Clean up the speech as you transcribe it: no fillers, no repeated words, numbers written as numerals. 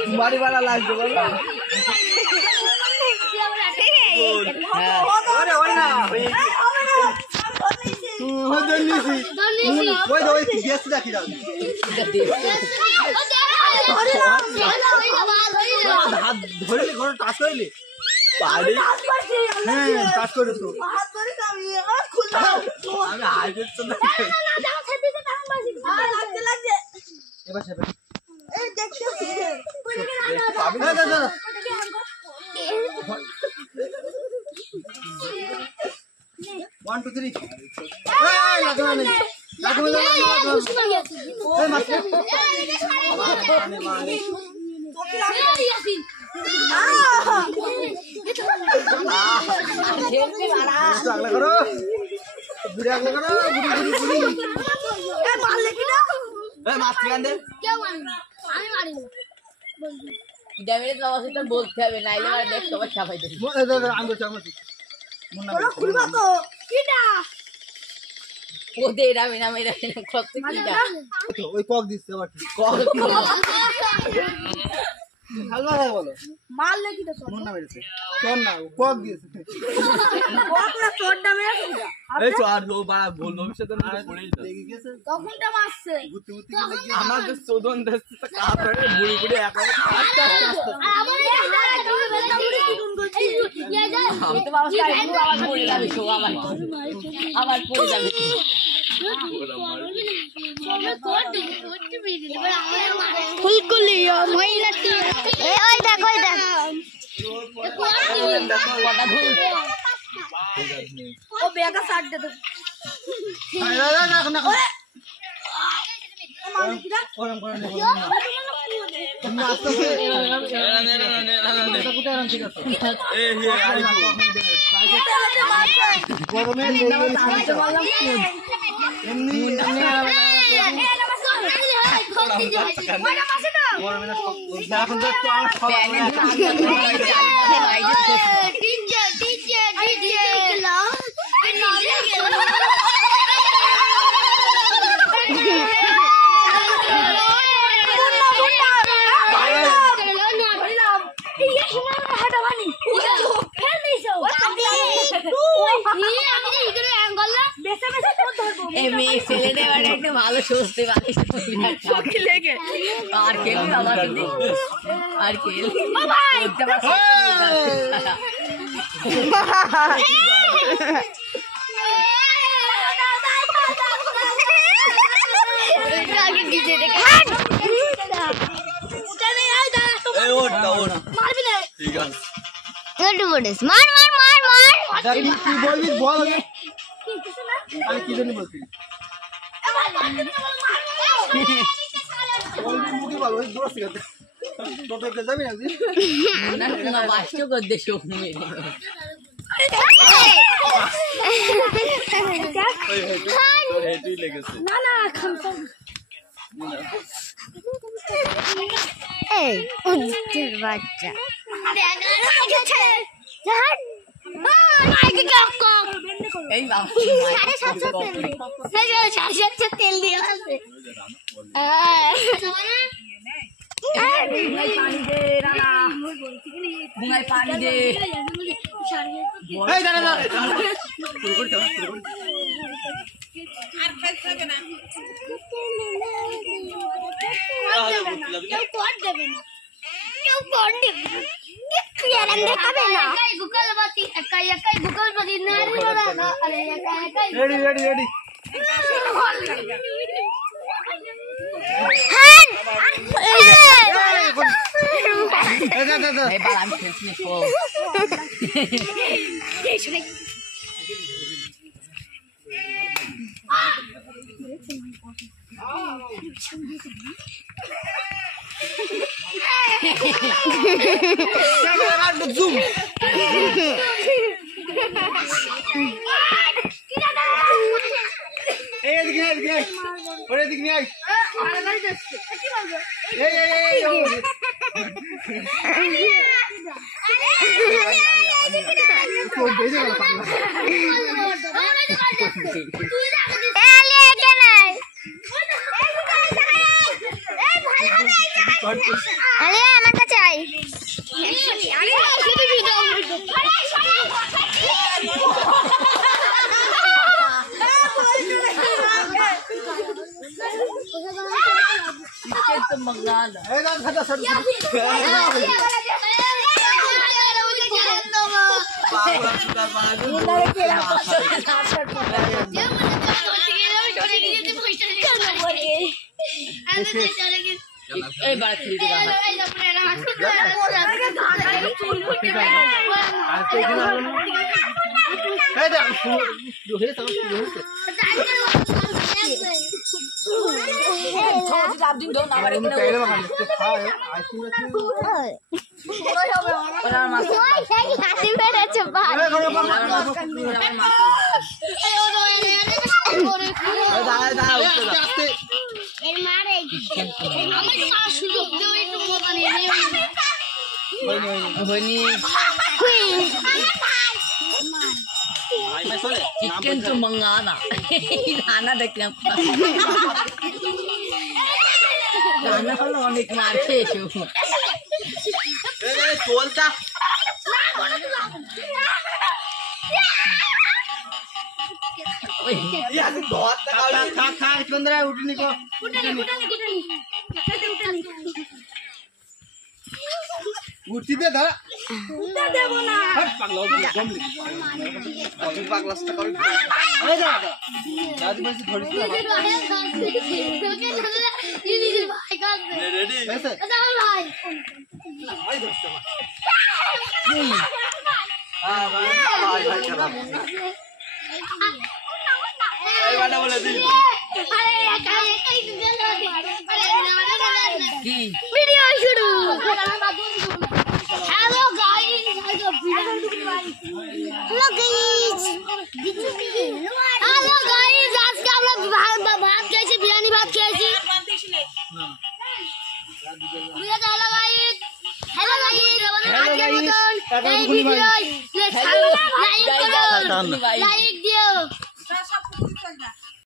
तुम्हारी वाला last One, two, three. बोलते हैं नाइले वाले देख तो अच्छा भाई देख वो दे रहा मेरा मेरा खुद से कीड़ा ওই কক দিচ্ছে আবার কক হালকা হালকা বলো মারলে কি তো মন না মেরেছে কোন না কক দিয়েছে কক না চোরটা মেরেছে এই তো আর ও বড় ভুল ভবিষ্যতে না পড়েই তো লেগে গেছে তখনটা মারছে গুতি গুতি লাগি আমাদের চোদন দিচ্ছে তো কাপ ধরে বুড়ি বুড়ি একা আস্তে আস্তে আর আমার এই গুণ করছি আমি তো বাবা কাই আবার পড়ে যাবে শো আবার পড়ে যাবে ফুলকুলি মহিলাটি ওই দেখ ও বেকা সাট দে তো গরম করে তুমি আস্তে আস্তে কুটা আরাম ঠিক আছে এই হে আরিফু গরমে এমনি এখন তো ভালো সুস্থ লেগে আর খেলবি আমার আর খেলবি বাচ্চা এই বাবা 750 তেল দিয়ে আছে পানি দে রানা ঘুমাই পানি দে এই দাঁড়া আর খাইছ না কেউ কোড দেবে না यार देखाबे ना एकाई गुगल बाती एकाई गुगल बाती नारी वाला ना अरे एकाई ready Hey, but I'm kissing for. জুম আমার কাছে আয় चिकन तो मंगाना खाना देखलाम खाना खाना অনেক মার খেয়েছো এই চলতা ওই ইয়ার ধর খা খা চন্দ্রা উঠনি কো উঠনি উঠি দে ধর উঠা দেব না হট পাগলা কম লি তুই পাগলাস্তা কর এই যা দাদ বসে ধরিস না রেডি এসে ভাই ভাই ধরছ হ্যাঁ ভাই ভাই চলা এই বাটা বলে দি আরে একাই কি ভিডিও শুরু हेलो गाइस हेलो गाइस आज का हम लोग भात कैसे बिरयानी भात कैसी हेलो गाइस आज के मतलब ये वीडियो लाइक